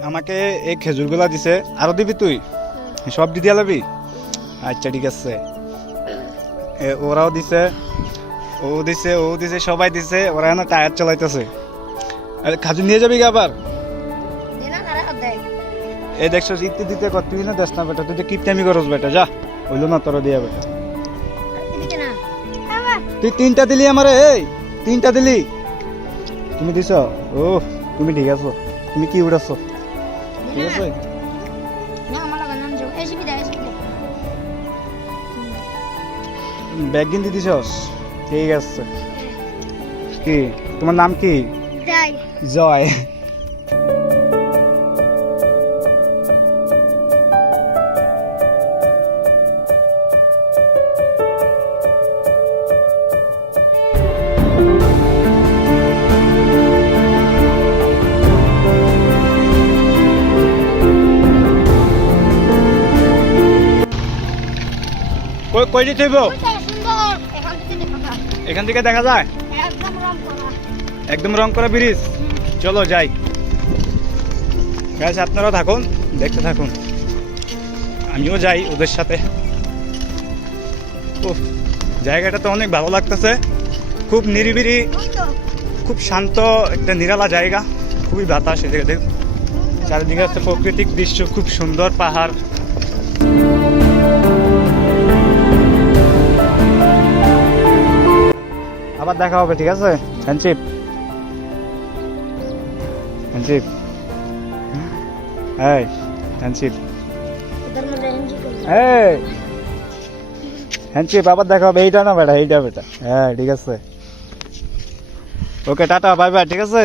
আমাকে এই খেজুরগুলা দিছে, আরো দিবি তুই? সব দি দিয়া লবি? আচ্ছা ঠিক আছে। ওরাও দিছে, ও দিছে, ও দিছে, সবাই দিছে। ওরা এখন টায়ার চালাইতেছে। আরে খাজুর নিয়ে যাবি কি আবার? এই দেখছো ইতি দিতে কর, তুই না দেশ না বেটা, তুই তো কিপটামি করস বেটা, যা হইলো না তোর দিয়া বেটা। তুই 3টা দিলি আমারে, এই 3টা দিলি। তুমি দিছ? ও তুমি ঠিক আছো, তুমি কি উড়াছো? ঠিক আছে। ব্যাগ কিনতে দিছস? ঠিক আছে। কি তোমার নাম কি? জয়। কই দিতে হইব? এখান থেকে দেখা যায় একদম রং করা ব্রিজ। চলো যাই। গাইস আপনারাও থাকুন, দেখতে থাকুন, আমিও যাই ওদের সাথে। ও জায়গাটা তো অনেক ভালো লাগতেছে, খুব নিরিবিলি, খুব শান্ত একটা নিরালা জায়গা, খুবই বাতাস। এদিকে দেখ, চারিদিকে একটা প্রাকৃতিক দৃশ্য, খুব সুন্দর পাহাড়। আবার দেখা হবে, ঠিক আছে? হ্যান্ডশিপ হ্যান্ডশিপ, এই হ্যান্ডশিপ, এই হ্যান্ডশিপ, আবার দেখা হবে। এইটা না বেটা, এইটা বেটা। হ্যাঁ ঠিক আছে, ওকে টাটা, বাই বাই, ঠিক আছে।